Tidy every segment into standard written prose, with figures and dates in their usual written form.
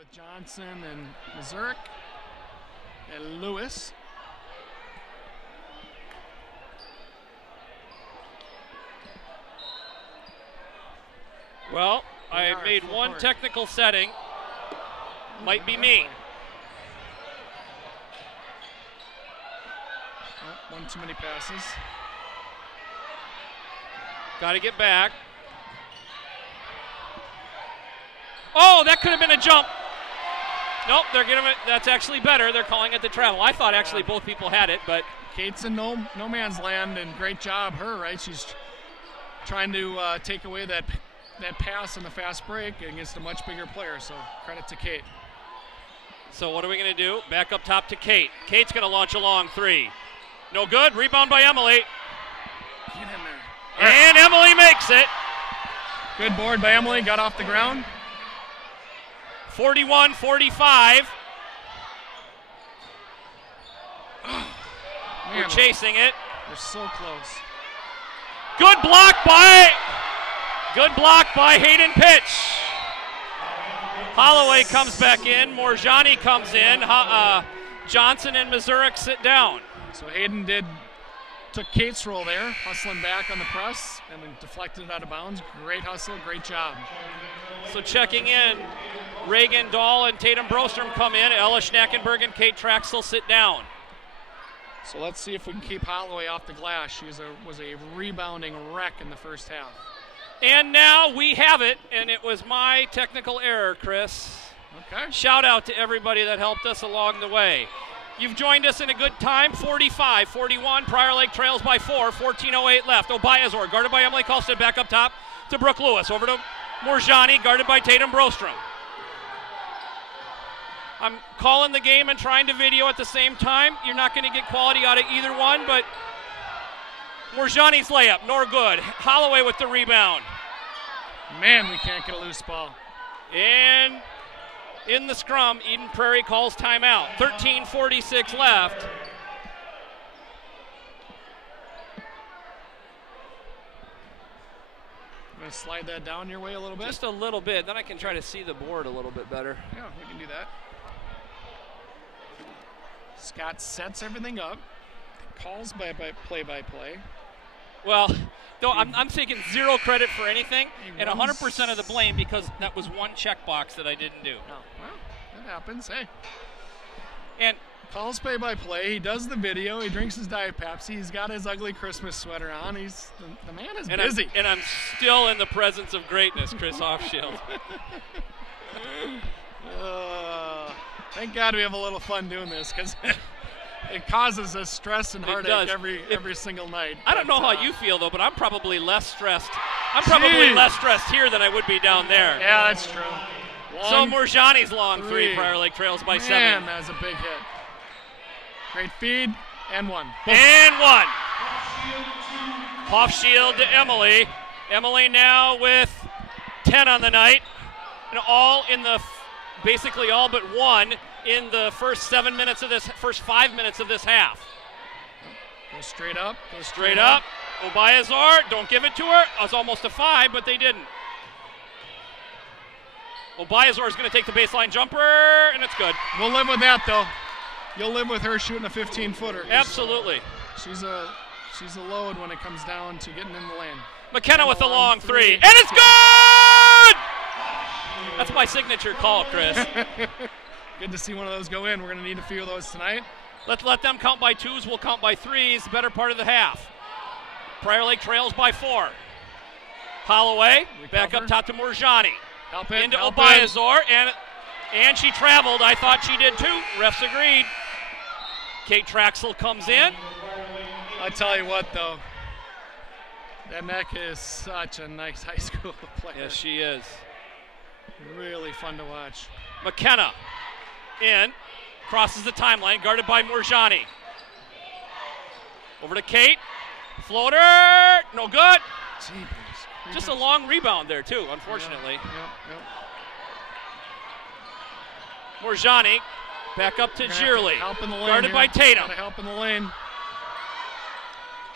with Johnson and Mazurek and Lewis. Well, I made one technical setting. Might be me. Oh, one too many passes. Got to get back. Oh, that could have been a jump. Nope, they're giving it. That's actually better. They're calling it the travel. I thought actually both people had it, but Kate's in no man's land, and great job her, right? She's trying to take away that pass on the fast break against a much bigger player, so credit to Kate. So what are we going to do? Back up top to Kate. Kate's going to launch a long three. No good. Rebound by Emily. Get in there. And Emily makes it. Good board by Emily. Got off the ground. 41-45. We're Man, chasing it. They're so close. Good block by Hayden Pitch. Holloway comes back in. Morjani comes in. Johnson and Mazurek sit down. So Hayden took Kate's role there, hustling back on the press and then deflected it out of bounds. Great hustle, great job. So checking in, Reagan Dahl and Tatum Brostrom come in. Ella Schnackenberg and Kate Traxel sit down. So let's see if we can keep Holloway off the glass. She was a rebounding wreck in the first half. And now we have it, and it was my technical error, Chris. Okay. Shout out to everybody that helped us along the way. You've joined us in a good time, 45-41. Prior Lake trails by 4, 14:08 left. Obayazor, guarded by Emily Colstead, back up top to Brooke Lewis. Over to Morjani, guarded by Tatum Brostrom. I'm calling the game and trying to video at the same time. You're not going to get quality out of either one, but Morjani's layup, nor good. Holloway with the rebound. Man, we can't get a loose ball. And in the scrum, Eden Prairie calls timeout. 13:46 left. I'm going to slide that down your way a little bit. Just a little bit, then I can try to see the board a little bit better. Yeah, we can do that. Scott sets everything up, calls by play-by-play. Well, though I'm taking zero credit for anything and 100% of the blame because that was one checkbox that I didn't do. Oh, well, that happens. Hey. And calls play-by-play. He does the video. He drinks his Diet Pepsi. He's got his ugly Christmas sweater on. The man is busy. I'm still in the presence of greatness, Chris Offshield. Thank God we have a little fun doing this because it causes us stress and heartache every single night. I don't know how you feel though, but I'm probably less stressed. I'm probably less stressed here than I would be down there. Yeah, that's true. So Morjani's long three. Prior Lake trails by 7. Man, that was a big hit. Great feed and one. Boom. And one. Offshield to Emily. Emily now with 10 on the night, and basically all but one in the first 5 minutes of this half. Go straight up. Straight up. Obayazor, don't give it to her. It was almost a 5, but they didn't. Obayazor is going to take the baseline jumper, and it's good. We'll live with that, though. You'll live with her shooting a 15-footer. Absolutely. She's a load when it comes down to getting in the lane. McKenna with the long three, and it's good! That's my signature call, Chris. Good to see one of those go in. We're going to need a few of those tonight. Let's let them count by 2s. We'll count by 3s. The better part of the half. Prior Lake trails by 4. Holloway back up top to Morjani. Into Obayazor, and she traveled. I thought she did too. Refs agreed. Kate Traxel comes in. I tell you what, though, that Mecca is such a nice high school player. Yes, she is. Really fun to watch. McKenna in, crosses the timeline, guarded by Morjani. Over to Kate. Floater, no good. Jeepers. Just a long rebound there, too, unfortunately. Yep. Morjani back up to Gierle. Help in the lane. Guarded by Tatum. Gotta help in the lane.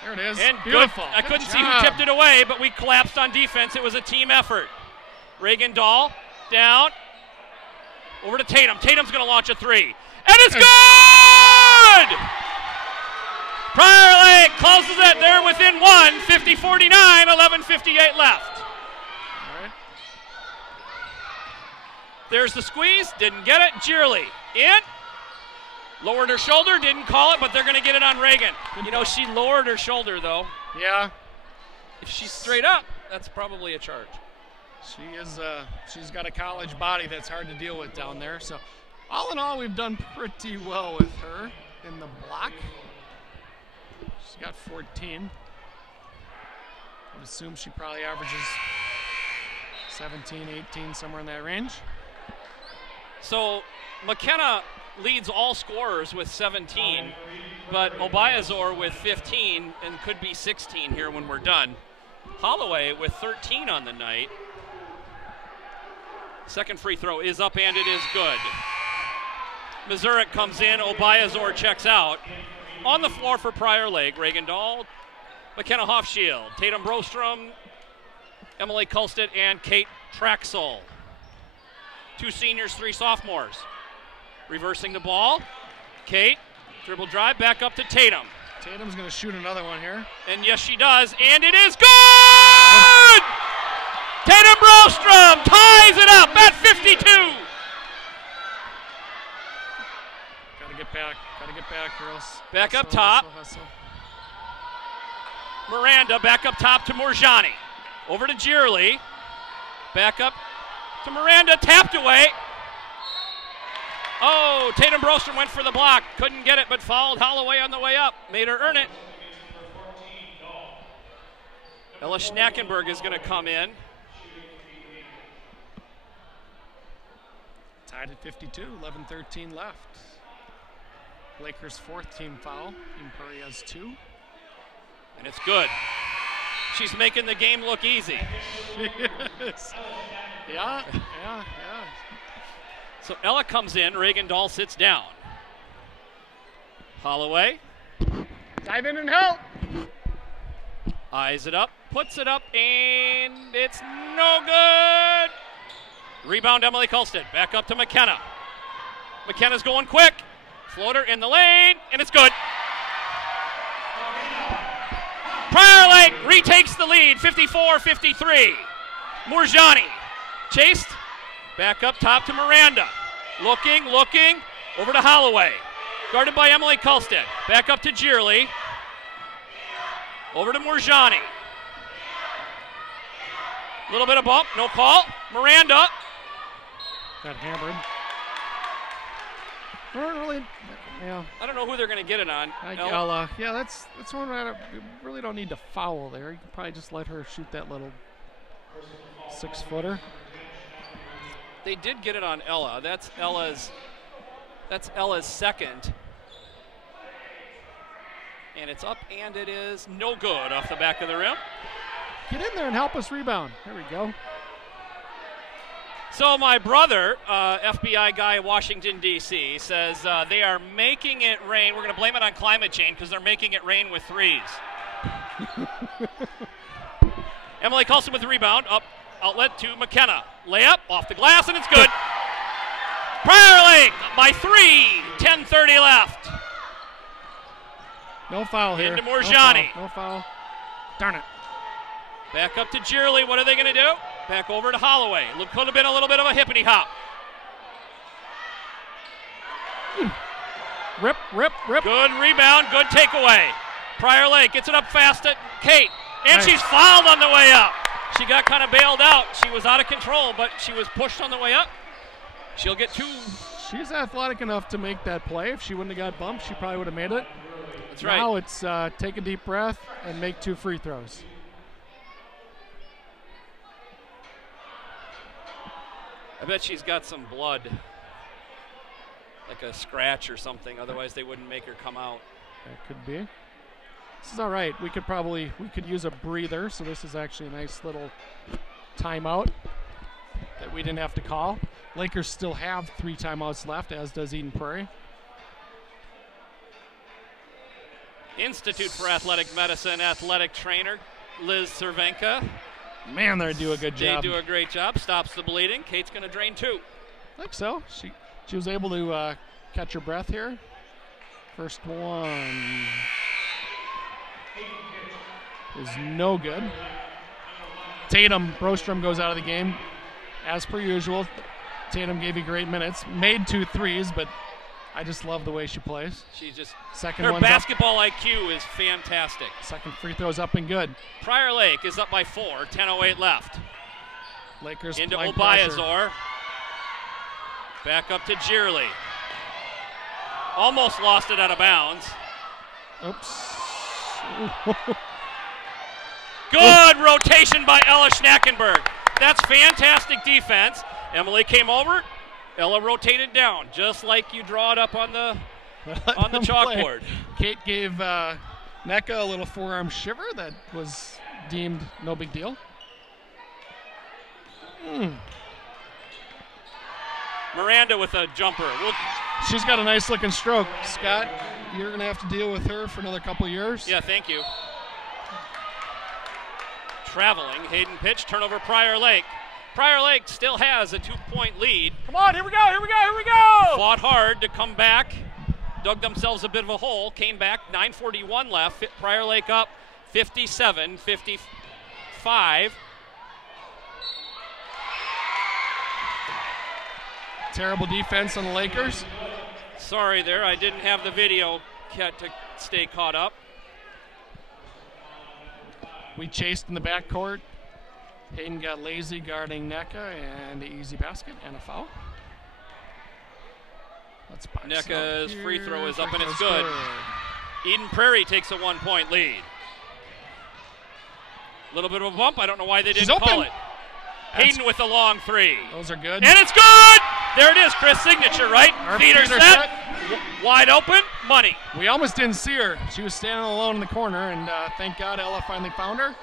There it is. And beautiful. I couldn't see who tipped it away, but we collapsed on defense. It was a team effort. Reagan Dahl down. Over to Tatum. Tatum's going to launch a three. And it's good! Prairie Lake closes it. They're within one. 50-49, 11:58 left. All right. There's the squeeze. Didn't get it. Jeerley in. Lowered her shoulder. Didn't call it, but they're going to get it on Reagan. You know, she lowered her shoulder, though. Yeah. If she's straight up, that's probably a charge. She is. She's got a college body that's hard to deal with down there. So, all in all, we've done pretty well with her in the block. She's got 14. I would assume she probably averages 17, 18, somewhere in that range. So, McKenna leads all scorers with 17, but Obayazor with 15 and could be 16 here when we're done. Holloway with 13 on the night. Second free throw is up and it is good. Mazurik comes in, Obayazor checks out. On the floor for Prairie Lake, Reagan Dahl, McKenna Hofschild, Tatum Brostrom, Emily Kulstedt, and Kate Traxel. 2 seniors, 3 sophomores. Reversing the ball. Kate, dribble drive, back up to Tatum. Tatum's going to shoot another one here. And yes, she does, and it is good! Tatum Brostrom ties it up at 52. Gotta get back, girls. Back hustle, up top. Hustle. Miranda back up top to Morjani. Over to Jeerley. Back up to Miranda, tapped away. Oh, Tatum Brostrom went for the block. Couldn't get it, but fouled Holloway on the way up. Made her earn it. Ella Schnackenberg is going to come in. Tied at 52, 11-13 left. Lakers' 4th team foul. Team Prairie has 2. And it's good. She's making the game look easy. Yes. Yeah. So Ella comes in, Reagan Dahl sits down. Holloway. Dive in and help. Eyes it up, puts it up, and it's no good. Rebound Emily Kulstedt, back up to McKenna. McKenna's going quick. Floater in the lane, and it's good. Prairie Lake retakes the lead, 54-53. Morjani chased, back up top to Miranda. Looking, over to Holloway. Guarded by Emily Kulstedt. Back up to Jeerley. Over to Morjani. Little bit of bump, no call. Miranda. Got hammered. Really, yeah. I don't know who they're going to get it on. Ella. Yeah, that's one we really don't need to foul there. You can probably just let her shoot that little 6-footer. They did get it on Ella. That's Ella's second. And it's up and it is no good off the back of the rim. Get in there and help us rebound. There we go. So my brother, FBI guy in Washington, D.C., says they are making it rain. We're going to blame it on climate change because they're making it rain with threes. Emily Coulson with the rebound. Up outlet to McKenna. Layup off the glass, and it's good. Prairie Lake by 3. 10:30 left. No foul here. Into Morjani. No foul. Darn it. Back up to Jeerley. What are they going to do? Back over to Holloway. Could have been a little bit of a hippity hop. Rip. Good rebound, good takeaway. Prairie Lake gets it up fast at Kate. And nice. She's fouled on the way up. She got kind of bailed out. She was out of control, but she was pushed on the way up. She'll get 2. She's athletic enough to make that play. If she wouldn't have got bumped, she probably would have made it. That's right. Now it's take a deep breath and make 2 free throws. I bet she's got some blood, like a scratch or something. Otherwise, they wouldn't make her come out. That could be. This is all right. We could use a breather. So this is actually a nice little timeout that we didn't have to call. Lakers still have 3 timeouts left, as does Eden Prairie. Institute for Athletic Medicine athletic trainer Liz Cervenka. Man, they do a good job. They do a great job. Stops the bleeding. Kate's going to drain 2. I think so. She was able to catch her breath here. First one is no good. Tatum Brostrom goes out of the game. As per usual, Tatum gave you great minutes. Made 2 threes, but I just love the way she plays. She's just her basketball IQ is fantastic. Second free throw's up and good. Prior Lake is up by 4, 10:08 left. Lakers into Obayazor. Pressure. Back up to Gierle. Almost lost it out of bounds. Oops. Good rotation by Ella Schnackenberg. That's fantastic defense. Emily came over. Ella rotated down, just like you draw it up on the chalkboard. Kate gave NECA a little forearm shiver that was deemed no big deal. Miranda with a jumper. She's got a nice looking stroke. Scott, you're going to have to deal with her for another couple of years. Yeah, thank you. Traveling, Hayden pitch, turnover Prior Lake. Prior Lake still has a 2-point lead. Come on, here we go, here we go, here we go! Fought hard to come back, dug themselves a bit of a hole, came back, 9:41 left. Prior Lake up 57-55. Terrible defense on the Lakers. Sorry there, I didn't have the video to stay caught up. We chased in the backcourt. Hayden got lazy guarding NECA and the easy basket and a foul. NECA's free throw is up and it's good. Eden Prairie takes a 1-point lead. A little bit of a bump. I don't know why they didn't call it. Hayden with a long 3. Those are good. And it's good! There it is, Chris' signature, right? Feeder set. Wide open, money. We almost didn't see her. She was standing alone in the corner, and thank God Ella finally found her.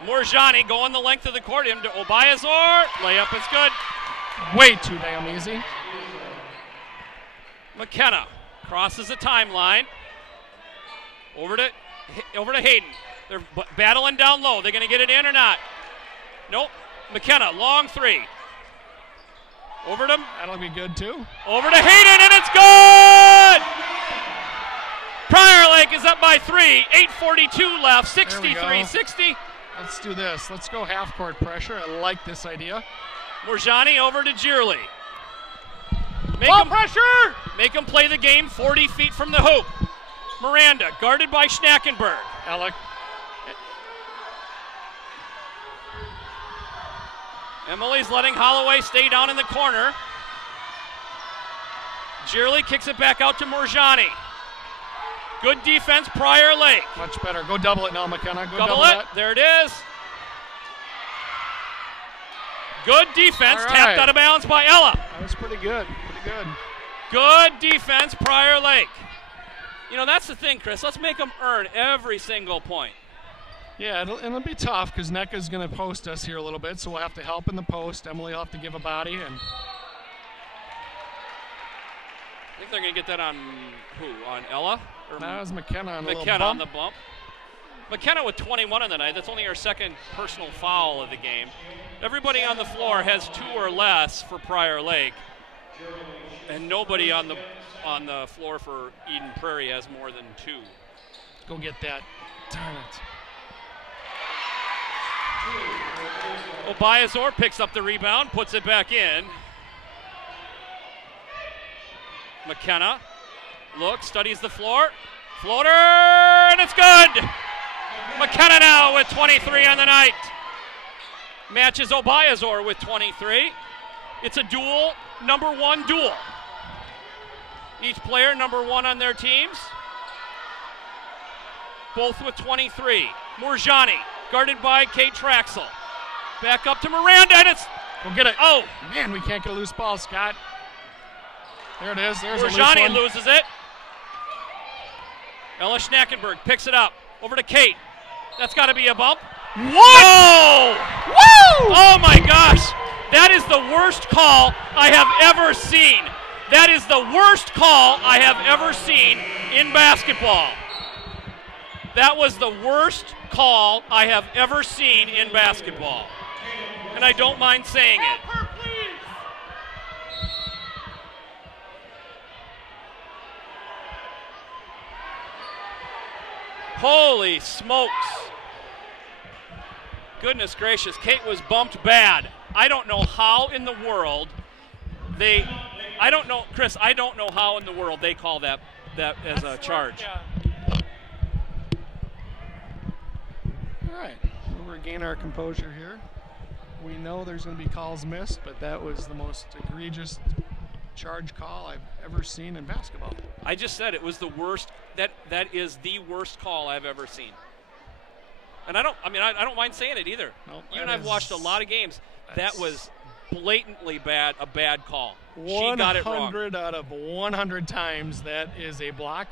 Morjani going the length of the court into Obayazor. Layup is good. Way too damn easy. McKenna crosses the timeline. Over to Hayden. They're battling down low. They're going to get it in or not? Nope. McKenna, long 3. Over to... That'll be good, too. Over to Hayden, and it's good! Prior Lake is up by 3. 8:42 left, 63-60. Let's do this. Let's go half-court pressure. I like this idea. Morjani over to Gierle. Pressure! Make him play the game 40 feet from the hoop. Miranda, guarded by Schnackenberg. Alec. Emily's letting Holloway stay down in the corner. Gierle kicks it back out to Morjani. Good defense, Prior Lake. Much better. Go double it now, McKenna. Go double it. That. There it is. Good defense, tapped out of bounds by Ella. That was pretty good. Pretty good. Good defense, Prior Lake. You know, that's the thing, Chris. Let's make them earn every single point. Yeah, it'll be tough because NECA's going to post us here a little bit, so we'll have to help in the post. Emily will have to give a body. And I think they're going to get that on who? On Ella? Or that was McKenna on the bump. McKenna with 21 on the night. That's only her second personal foul of the game. Everybody on the floor has 2 or less for Prior Lake, and nobody on the floor for Eden Prairie has more than 2. Go get that. Darn it. Obayazor picks up the rebound, puts it back in. McKenna looks, studies the floor. Floater, and it's good! McKenna now with 23 on the night. Matches Obayazor with 23. It's a dual, number 1 duel. Each player number 1 on their teams. Both with 23. Morjani, guarded by Kate Traxel. Back up to Miranda, and it's... Go get it. Oh! Man, we can't get a loose ball, Scott. There it is. There's Morjani loses it. Ella Schnackenberg picks it up. Over to Kate. That's got to be a bump. What? Oh! Woo! Oh, my gosh. That is the worst call I have ever seen. That is the worst call I have ever seen in basketball. That was the worst call I have ever seen in basketball. And I don't mind saying it. Holy smokes. Goodness gracious, Kate was bumped bad. I don't know how in the world I don't know, Chris, I don't know how in the world they call that as a charge. All right, we'll regain our composure here. We know there's going to be calls missed, but that was the most egregious charge call I've ever seen in basketball. I just said it was the worst. That is the worst call I've ever seen. And I don't mind saying it either. Nope, you and I've watched a lot of games. That was blatantly a bad call. She got it wrong. 100 out of 100 times that is a block.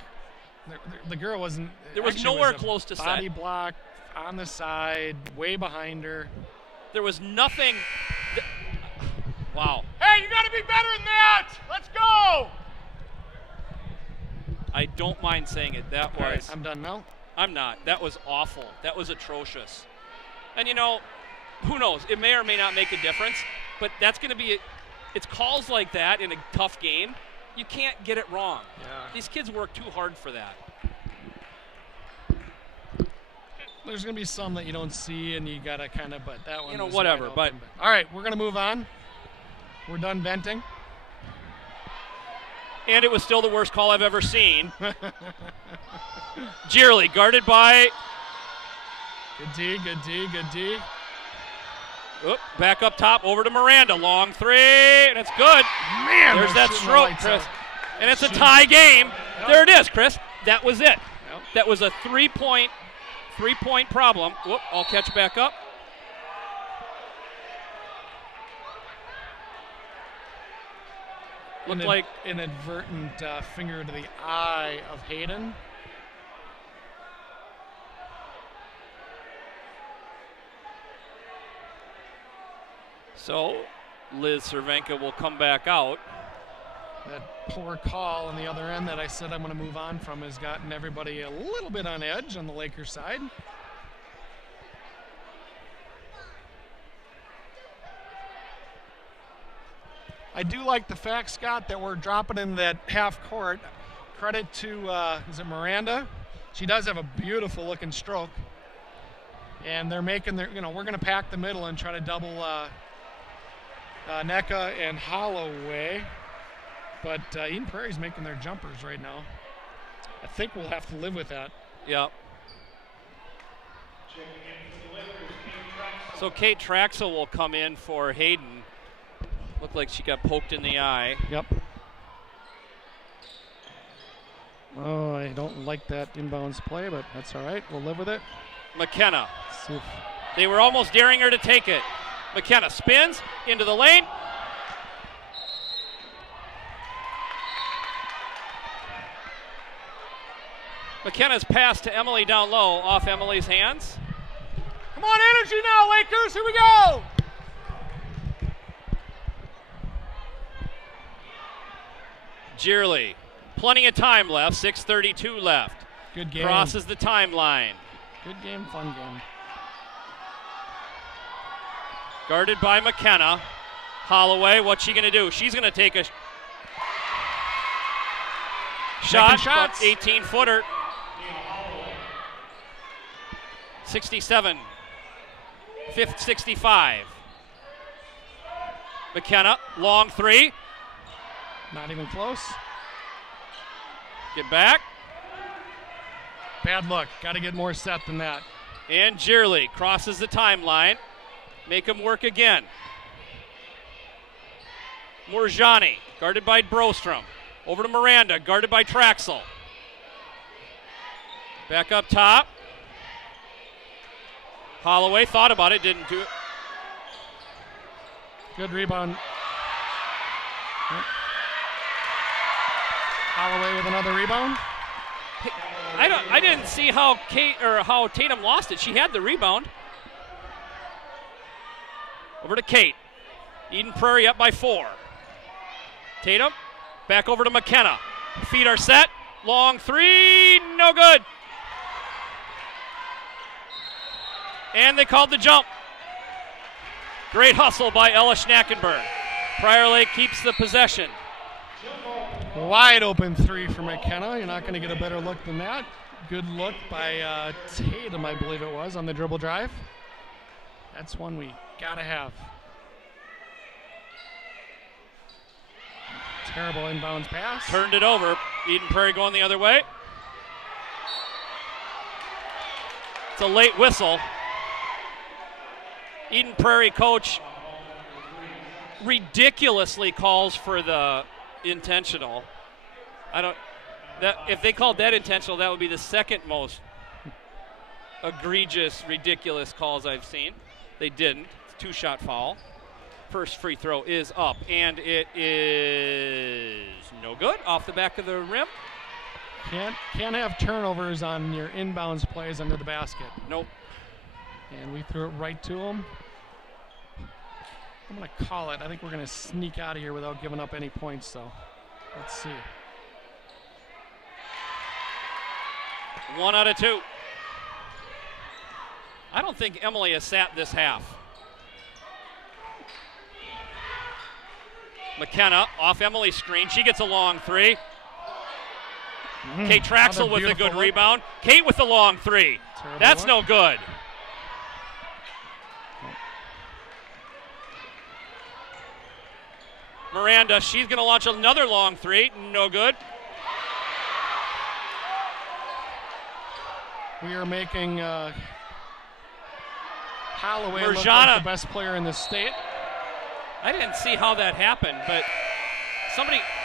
The girl wasn't. There was nowhere close to set. Body block on the side, way behind her. There was nothing. Wow. Hey, you got to be better than that. Let's go. I don't mind saying it. That was. All right, I'm done now. I'm not. That was awful. That was atrocious. And who knows? It may or may not make a difference, but that's going to be it's calls like that in a tough game. You can't get it wrong. Yeah. These kids work too hard for that. There's going to be some that you don't see, and you got to kind of, but that one was whatever. But all right, we're going to move on. We're done venting. And it was still the worst call I've ever seen. Gierley guarded by. Good D, good D, good D. Oop, back up top, over to Miranda. Long three, and it's good. Man, there's that stroke, Chris. Out. And it's a tie game. Yep. There it is, Chris. That was it. Yep. That was a three-point problem. Whoop, I'll catch back up. Looked like inadvertent finger to the eye of Hayden. So Liz Cervenka will come back out. That poor call on the other end that I said I'm going to move on from has gotten everybody a little bit on edge on the Lakers side. I do like the fact, Scott, that we're dropping in that half court. Credit to, is it Miranda? She does have a beautiful looking stroke. And they're making their, we're going to pack the middle and try to double NECA and Holloway. But Eden Prairie's making their jumpers right now. I think we'll have to live with that. Yep. So Kate Traxel will come in for Hayden. Looked like she got poked in the eye. Yep. Oh, I don't like that inbounds play, but that's all right. We'll live with it. McKenna. They were almost daring her to take it. McKenna spins into the lane. McKenna's pass to Emily down low, off Emily's hands. Come on, energy now, Lakers. Here we go. Gierley, plenty of time left, 6:32 left. Good game. Crosses the timeline. Good game, fun game. Guarded by McKenna. Holloway, what's she going to do? She's going to take a shot, 18-footer. 67, 65. McKenna, long three. Not even close. Get back. Bad look. Got to get more set than that. And Gierley crosses the timeline. Make him work again. Morjani, guarded by Brostrom. Over to Miranda, guarded by Traxel. Back up top. Holloway thought about it, didn't do it. Good rebound. Holloway with another rebound. I didn't see how how Tatum lost it. She had the rebound. Over to Kate. Eden Prairie up by 4. Tatum back over to McKenna. Feet are set. Long three, no good. And they called the jump. Great hustle by Ella Schnackenberg. Prior Lake keeps the possession. Wide open three for McKenna. You're not going to get a better look than that. Good look by Tatum, I believe it was, on the dribble drive. That's one we got to have. Terrible inbounds pass. Turned it over. Eden Prairie going the other way. It's a late whistle. Eden Prairie coach ridiculously calls for the intentional. If they called that intentional, that would be the second most egregious, ridiculous calls I've seen. They didn't. It's a two-shot foul. First free throw is up, and it is no good. Off the back of the rim. Can't have turnovers on your inbounds plays under the basket. Nope. And we threw it right to him. I'm going to call it. I think we're going to sneak out of here without giving up any points, so let's see. 1 out of 2. I don't think Emily has sat this half. McKenna off Emily's screen. She gets a long three. Kate Traxel with a good rebound. Kate with the long three. That's no good. Miranda, she's going to launch another long three. No good. We are making Holloway look like the best player in the state. I didn't see how that happened, but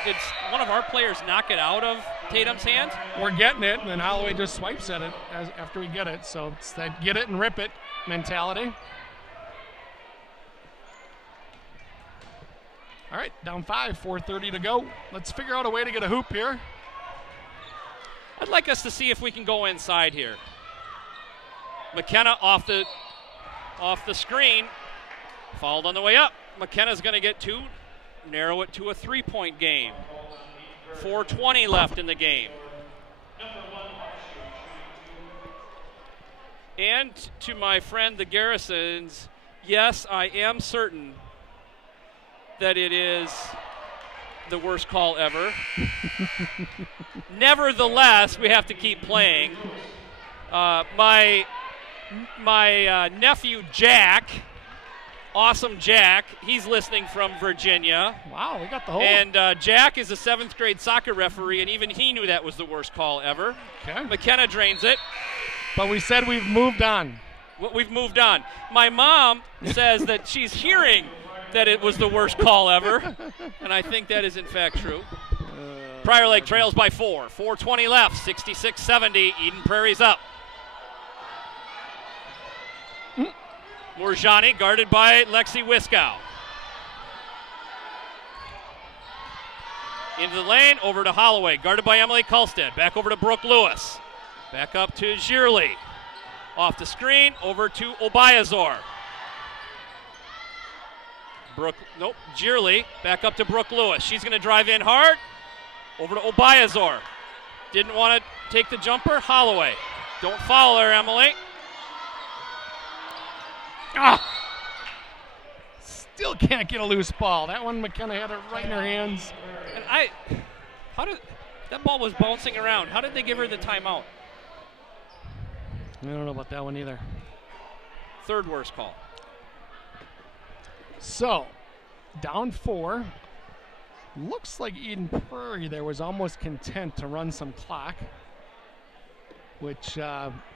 did one of our players knock it out of Tatum's hands? We're getting it, and then Holloway just swipes at it after we get it. So it's that get it and rip it mentality. All right, down 5, 4:30 to go. Let's figure out a way to get a hoop here. I'd like us to see if we can go inside here. McKenna off the screen, fouled on the way up. McKenna's going to get 2, narrow it to a 3-point game. 4:20 left in the game. And to my friend the Garrisons, yes, I am certain that it is the worst call ever. Nevertheless, we have to keep playing. My nephew Jack, awesome Jack, he's listening from Virginia. Wow, we got the whole. And Jack is a 7th grade soccer referee, and even he knew that was the worst call ever. Okay. McKenna drains it. But we said we've moved on. We've moved on. My mom says that she's hearing that it was the worst call ever, and I think that is in fact true. Prior Lake trails by 4. 4:20 left, 66-70. Eden Prairie's up. Morjani guarded by Lexi Wiskow. Into the lane, over to Holloway, guarded by Emily Kulstad. Back over to Brooke Lewis. Back up to Gierli. Off the screen, over to Obayazor. Gierli, back up to Brooke Lewis. She's going to drive in hard. Over to Obayazor. Didn't want to take the jumper. Holloway. Don't foul her, Emily. Still can't get a loose ball. That one, McKenna had it right in her hands. And that ball was bouncing around. How did they give her the timeout? I don't know about that one either. Third worst call. So, down 4. Looks like Eden Prairie there was almost content to run some clock, which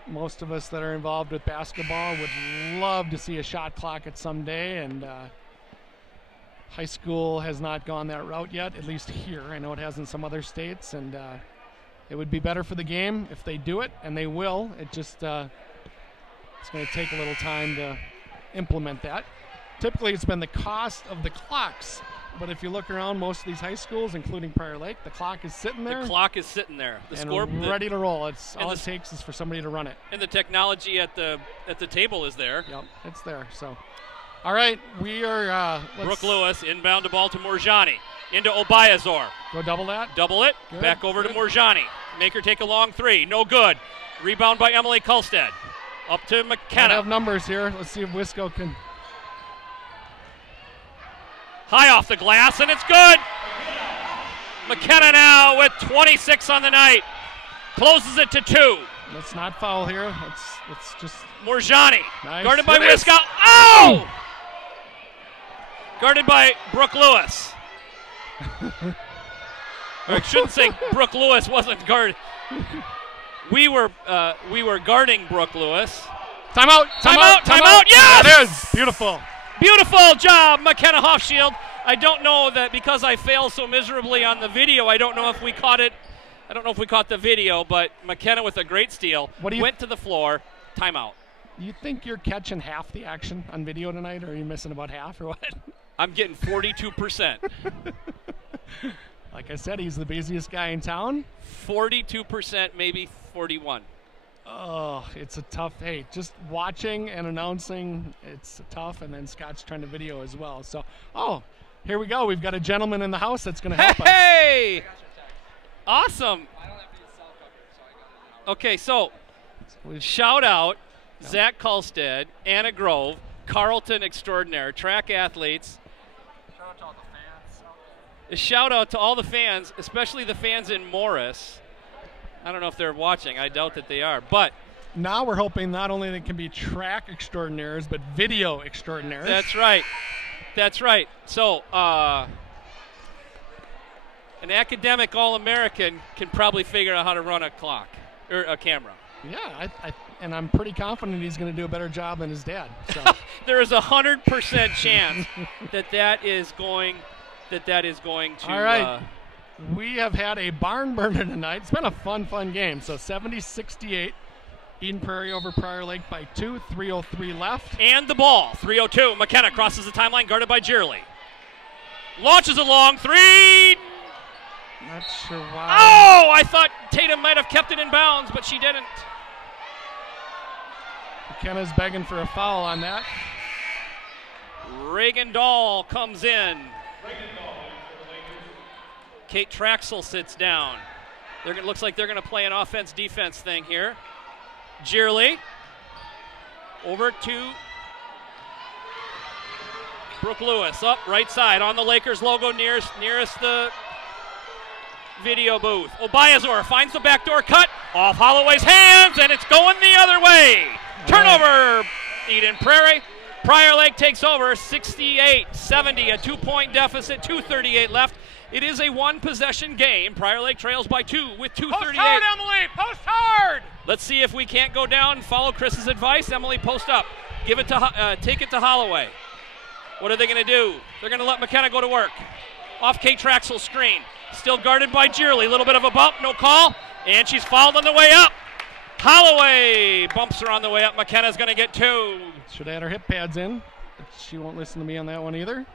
most of us that are involved with basketball would love to see a shot clock at some day, and high school has not gone that route yet, at least here. I know it has in some other states, and it would be better for the game if they do it, and they will. It just it's going to take a little time to implement that. Typically, it's been the cost of the clocks, but if you look around most of these high schools, including Prior Lake, the clock is sitting there. The clock is sitting there. Ready to roll. All it takes is for somebody to run it. And the technology at the table is there. Yep, it's there. So, all right, we are. Brooke Lewis inbound to ball to Morjani. Into Obayazor. Go double that. Double it. Good. Back over to Morjani. Make her take a long 3. No good. Rebound by Emily Kulstad. Up to McKenna. I have numbers here. Let's see if Wisco can. High off the glass, and it's good. McKenna now with 26 on the night. Closes it to 2. Let's not foul here. Let's just. Morjani. Nice. Guarded by Wiskow. Oh! Guarded by Brooke Lewis. Or I shouldn't say Brooke Lewis wasn't guarded. We were guarding Brooke Lewis. Timeout! Timeout! Yes! It is beautiful. Beautiful job, McKenna Hofschild. I don't know that because I failed so miserably on the video. I don't know if we caught it. I don't know if we caught the video, but McKenna with a great steal went to the floor. Timeout. You think you're catching half the action on video tonight, or are you missing about half, or what? I'm getting 42%. Like I said, he's the busiest guy in town. 42%, maybe 41. Oh, it's a tough. Hey, just watching and announcing, it's tough, and then Scott's trying to video as well. So, here we go. We've got a gentleman in the house that's going to help us. Hey! Awesome. Okay, so shout out Zach Kulstead, Anna Grove, Carlton Extraordinaire, track athletes. A shout out to all the fans, especially the fans in Morris. I don't know if they're watching. I doubt that they are. But now we're hoping not only they can be track extraordinaires, but video extraordinaires. That's right. That's right. So an academic All-American can probably figure out how to run a clock or a camera. Yeah, and I'm pretty confident he's going to do a better job than his dad. So. There is 100% chance that is going to. All right. We have had a barn burner tonight. It's been a fun game. So 70-68. Eden Prairie over Prior Lake by 2. 3:03 left. And the ball. 3:02. McKenna crosses the timeline, guarded by Gierley. Launches a long 3. Not sure why. Oh, I thought Tatum might have kept it in bounds, but she didn't. McKenna's begging for a foul on that. Reagan Dahl comes in. Kate Traxel sits down. Looks like they're going to play an offense-defense thing here. Gierley over to Brooke Lewis. Up right side on the Lakers logo nearest the video booth. Obayazor finds the backdoor cut off Holloway's hands, and it's going the other way. Turnover, Eden Prairie. Prior Lake takes over 68-70, a 2-point deficit, 2:38 left. It is a one-possession game. Prior Lake trails by 2 with 2:38. Post hard, Emily! Post hard! Let's see if we can't go down and follow Chris's advice. Emily, post up. Take it to Holloway. What are they going to do? They're going to let McKenna go to work. Off Kate Traxel's screen. Still guarded by Gierley. A little bit of a bump, no call. And she's fouled on the way up. Holloway bumps her on the way up. McKenna's going to get 2. Should have had her hip pads in, but she won't listen to me on that one either.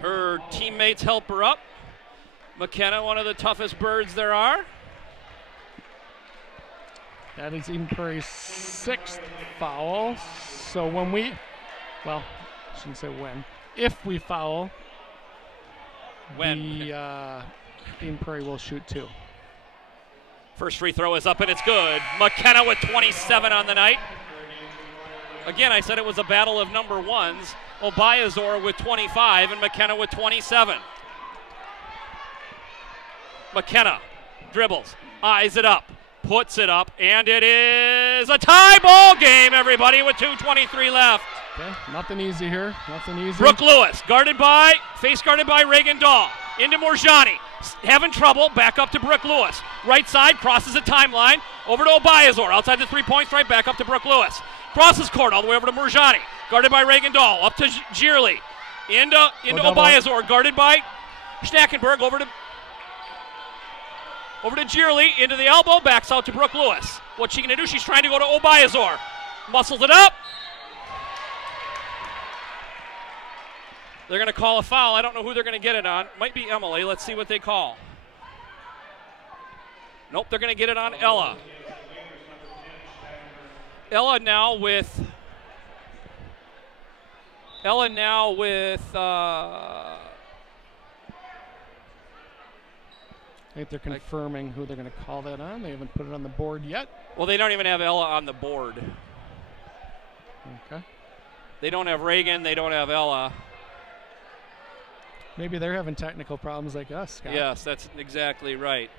Her teammates help her up. McKenna, one of the toughest birds there are. That is Eden Prairie's 6th foul. So I shouldn't say when. If we foul, Eden Prairie will shoot 2. First free throw is up and it's good. McKenna with 27 on the night. Again, I said it was a battle of number ones. Obayazor with 25 and McKenna with 27. McKenna dribbles, eyes it up, puts it up, and it is a tie ball game, everybody, with 2:23 left. Okay, nothing easy here. Nothing easy. Brooke Lewis, guarded by Reagan Dahl. Into Morjani. Having trouble, back up to Brooke Lewis. Right side, crosses the timeline, over to Obayazor. Outside the 3-point stripe, back up to Brooke Lewis. Crosses court all the way over to Morjani. Guarded by Reagan Dahl. Up to Gierley. Into Obayazor. Guarded by Schnackenberg. Over to Gierley. Into the elbow. Backs out to Brooke Lewis. What's she going to do? She's trying to go to Obayazor. Muscles it up. They're going to call a foul. I don't know who they're going to get it on. Might be Emily. Let's see what they call. Nope, they're going to get it on Ella. Ella now with I think they're confirming who they're going to call that on. They haven't put it on the board yet. Well, they don't even have Ella on the board. Okay. They don't have Reagan. They don't have Ella. Maybe they're having technical problems like us, Scott. Yes, that's exactly right.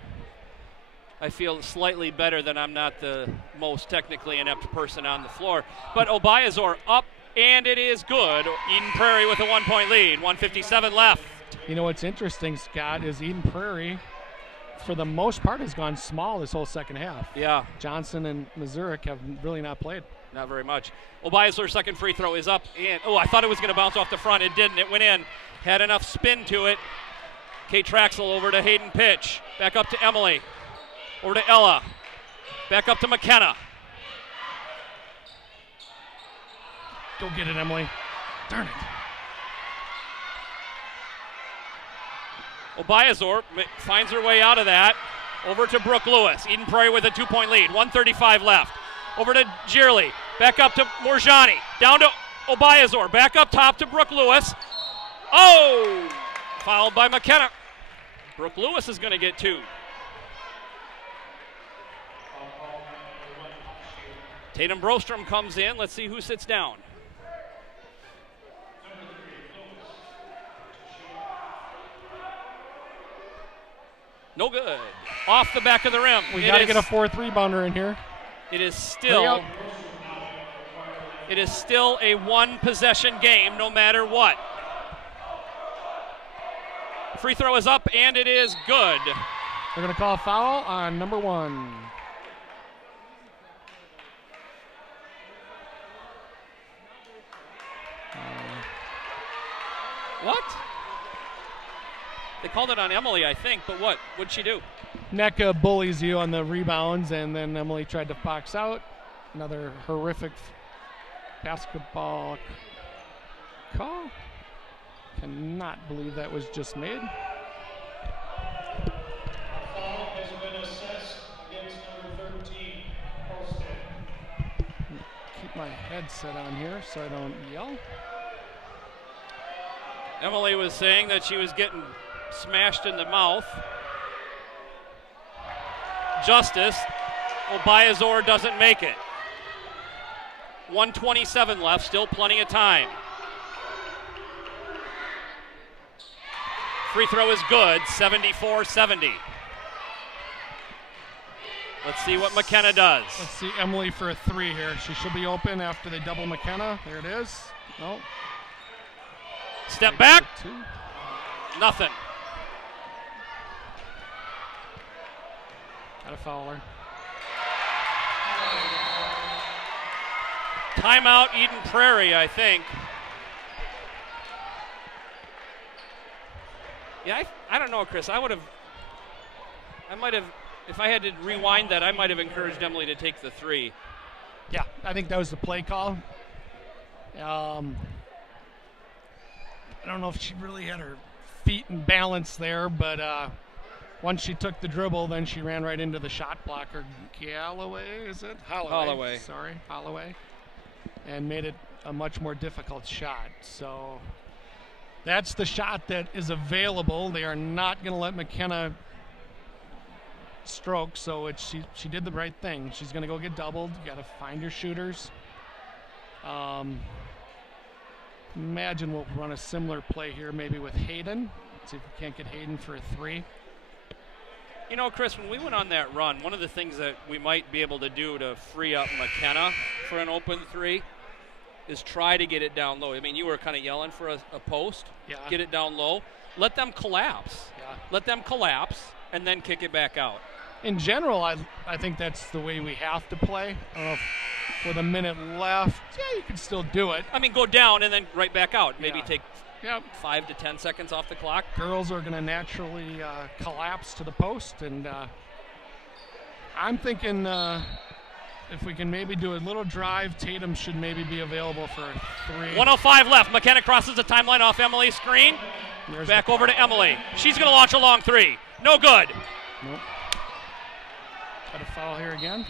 I feel slightly better that I'm not the most technically inept person on the floor. But Obayazor up, and it is good. Eden Prairie with a 1-point lead, 1:57 left. You know what's interesting, Scott, is Eden Prairie, for the most part, has gone small this whole second half. Yeah. Johnson and Mazurek have really not played. Not very much. Obayazor's second free throw is up, and I thought it was going to bounce off the front. It didn't. It went in. Had enough spin to it. Kate Traxel over to Hayden Pitch. Back up to Emily. Over to Ella. Back up to McKenna. Go get it, Emily. Darn it. Obayazor finds her way out of that. Over to Brooke Lewis. Eden Prairie with a 2-point lead. 1:35 left. Over to Gierley. Back up to Morjani. Down to Obayazor. Back up top to Brooke Lewis. Oh! Fouled by McKenna. Brooke Lewis is going to get 2. Tatum Brostrom comes in. Let's see who sits down. No good. Off the back of the rim. We got to get a 4th rebounder in here. It is still a 1-possession game no matter what. Free throw is up and it is good. They're going to call a foul on number 1. What? They called it on Emily, I think, but what? What'd she do? NECA bullies you on the rebounds, and then Emily tried to box out. Another horrific basketball call. Cannot believe that was just made. Foul has been assessed against number 13, Posted. Keep my headset on here so I don't yell. Emily was saying that she was getting smashed in the mouth. Justice. Obayazor doesn't make it. 1:27 left, still plenty of time. Free throw is good, 74-70. Let's see what McKenna does. Let's see Emily for a 3 here. She should be open after they double McKenna. There it is. Nope. Step back. 2. Nothing. Got a foul her. Timeout Eden Prairie, I think. Yeah, I don't know, Chris. I might have, if I had to rewind that, I might have encouraged Emily to take the 3. Yeah, I think that was the play call. I don't know if she really had her feet in balance there, but once she took the dribble, then she ran right into the shot blocker. Galloway, is it? Holloway. Sorry, Holloway. And made it a much more difficult shot. So that's the shot that is available. They are not going to let McKenna stroke, so she did the right thing. She's going to go get doubled. You got to find your shooters. Imagine we'll run a similar play here maybe with Hayden. See if we can't get Hayden for a 3. You know, Chris, when we went on that run, one of the things that we might be able to do to free up McKenna for an open 3 is try to get it down low. I mean, you were kind of yelling for a post. Yeah. Get it down low. Let them collapse. Yeah. Let them collapse and then kick it back out. In general, I think that's the way we have to play. I don't know if with a minute left, yeah, you can still do it. I mean, go down and then right back out. Maybe Yeah. take Yep. 5 to 10 seconds off the clock. Girls are going to naturally collapse to the post, and I'm thinking if we can maybe do a little drive, Tatum should maybe be available for a 3. 1:05 left. McKenna crosses the timeline off Emily's screen. There's Back the over to Emily. She's going to launch a long 3. No good. Nope. Got a foul here again.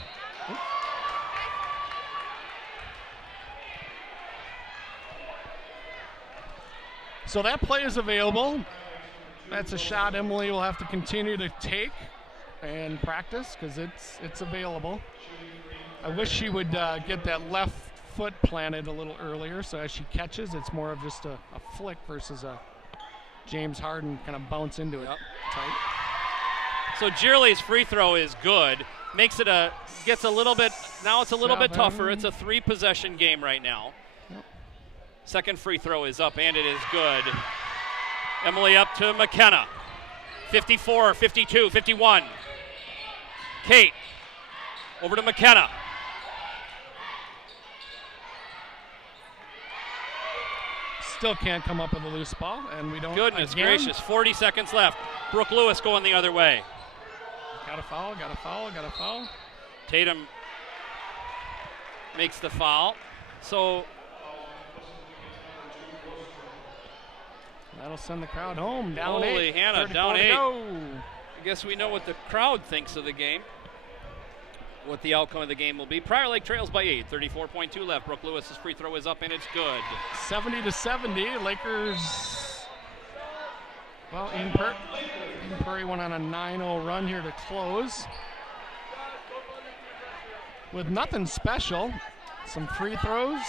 Oop. So that play is available. That's a shot Emily will have to continue to take and practice because it's available. I wish she would get that left foot planted a little earlier so as she catches, it's more of just a flick versus a James Harden kind of bounce into it tight. So Gierley's free throw is good. Makes it gets a little bit, now it's a little bit tougher. It's a 3-possession game right now. Yep. Second free throw is up, and it is good. Emily up to McKenna. 54, 52, 51. Kate over to McKenna. Still can't come up with a loose ball, and we don't. Goodness gracious, 40 seconds left. Brooke Lewis going the other way. Got a foul, got a foul, got a foul. Tatum makes the foul. So that'll send the crowd home. Down holy 8. Hannah, down 8. Go. I guess we know what the crowd thinks of the game. What the outcome of the game will be. Prior Lake trails by 8. 34.2 left. Brooke Lewis's free throw is up, and it's good. 70-70. Lakers. Well, Eden Prairie went on a 9-0 run here to close. With nothing special. Some free throws.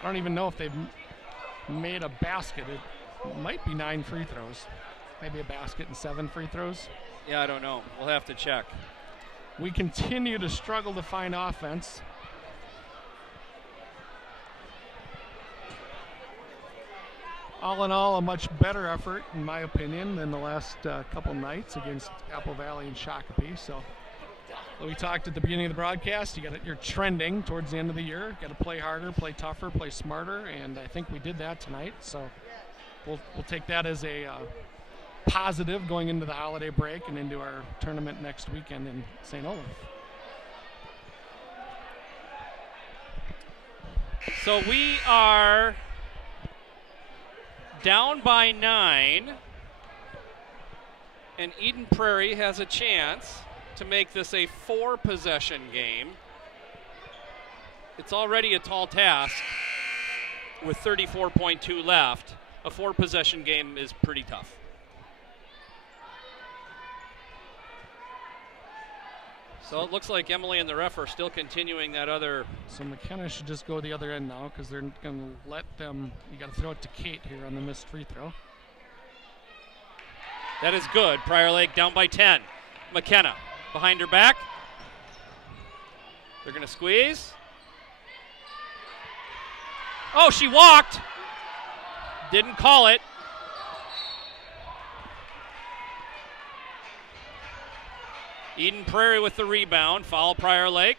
I don't even know if they've made a basket. It might be 9 free throws. Maybe a basket and 7 free throws. Yeah, I don't know. We'll have to check. We continue to struggle to find offense. All in all, a much better effort, in my opinion, than the last couple nights against Apple Valley and Shakopee. So we talked at the beginning of the broadcast. You're trending towards the end of the year. Got to play harder, play tougher, play smarter, and I think we did that tonight. So we'll take that as a positive going into the holiday break and into our tournament next weekend in St. Olaf. So we are down by 9, and Eden Prairie has a chance to make this a 4-possession game. It's already a tall task with 34.2 left. A 4-possession game is pretty tough. So it looks like Emily and the ref are still continuing that other. So McKenna should just go the other end now because they're going to let them. You got to throw it to Kate here on the missed free throw. That is good. Prior Lake down by 10. McKenna behind her back. They're going to squeeze. Oh, she walked. Didn't call it. Eden Prairie with the rebound. Foul Prior Lake.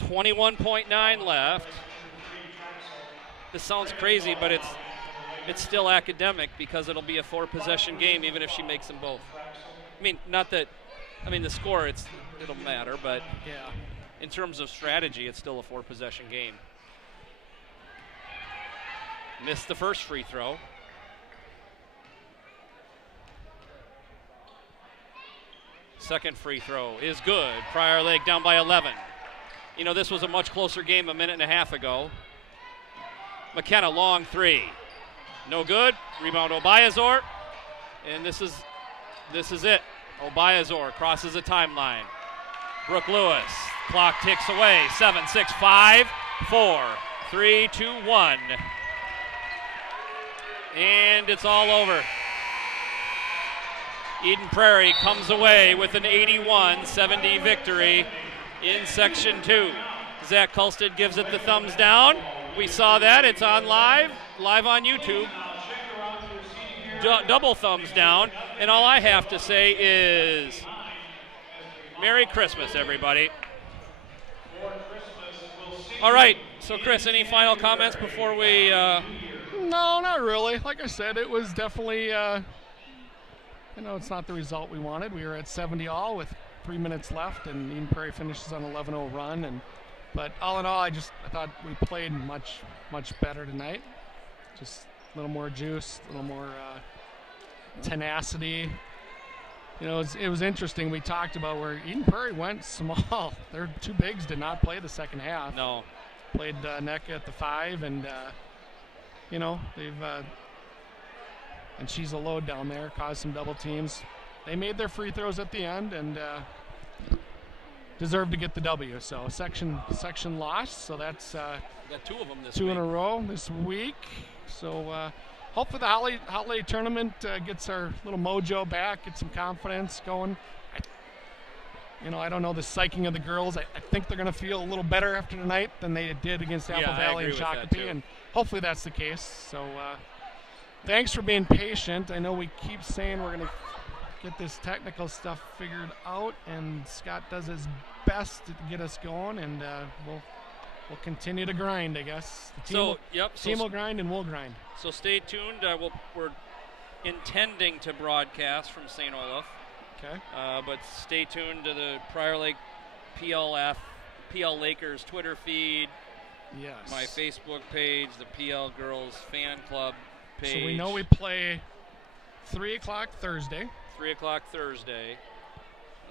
21.9 left. This sounds crazy, but it's still academic because it'll be a 4-possession game even if she makes them both. I mean, the score, it'll matter, but yeah, in terms of strategy, it's still a 4-possession game. Missed the first free throw. Second free throw is good. Prior Lake down by 11. You know, this was a much closer game a minute and a half ago. McKenna, long 3. No good. Rebound Obayazor. And this is it. Obayazor crosses the timeline. Brooke Lewis. Clock ticks away. 7, 6, 5, 4, 3, 2, 1. And it's all over. Eden Prairie comes away with an 81-70 victory in Section 2. Zach Kulstad gives it the thumbs down. We saw that. It's on live on YouTube. Double thumbs down. And all I have to say is Merry Christmas, everybody. All right. So, Chris, any final comments before we... No, not really. Like I said, it was definitely... it's not the result we wanted. We were at 70 all with 3 minutes left, and Eden Prairie finishes on an 11-0 run. But all in all, I thought we played much better tonight. Just a little more juice, a little more tenacity. It was interesting. We talked about where Eden Prairie went small. Their 2 bigs did not play the second half. No. Played NECA at the 5, and they've. And she's a load down there, caused some double teams. They made their free throws at the end, and deserve to get the W. So section lost. So that's got 2 of them this two week. in a row this week. So hopefully the holiday tournament gets our little mojo back, get some confidence going. I don't know the psyching of the girls. I think they're going to feel a little better after tonight than they did against Apple Valley and Shakopee, and hopefully that's the case. So thanks for being patient. I know we keep saying we're going to get this technical stuff figured out, and Scott does his best to get us going, and we'll continue to grind, I guess. The team will grind, and we'll grind. So stay tuned. We're intending to broadcast from St. Olaf. Okay. But stay tuned to the Prior Lake PL Lakers Twitter feed. Yes. My Facebook page, the PL Girls Fan Club page. So we know we play 3 o'clock Thursday. 3 o'clock Thursday.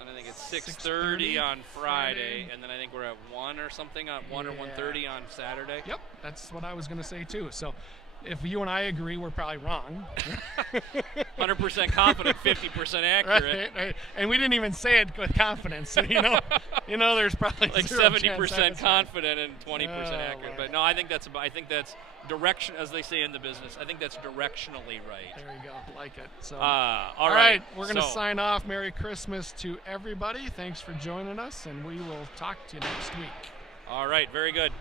And I think it's 6:30 on Friday. And then I think we're at 1 or something, on 1 or 1:30 on Saturday. Yep, that's what I was going to say too. So if you and I agree, we're probably wrong. 100% confident, 50% accurate. Right. And we didn't even say it with confidence. So, there's probably like 70% confident and 20% accurate. But no, I think that's direction, as they say in the business. I think that's directionally right. There you go. Like it. So all right. We're going to sign off. Merry Christmas to everybody. Thanks for joining us, and we will talk to you next week. All right. Very good.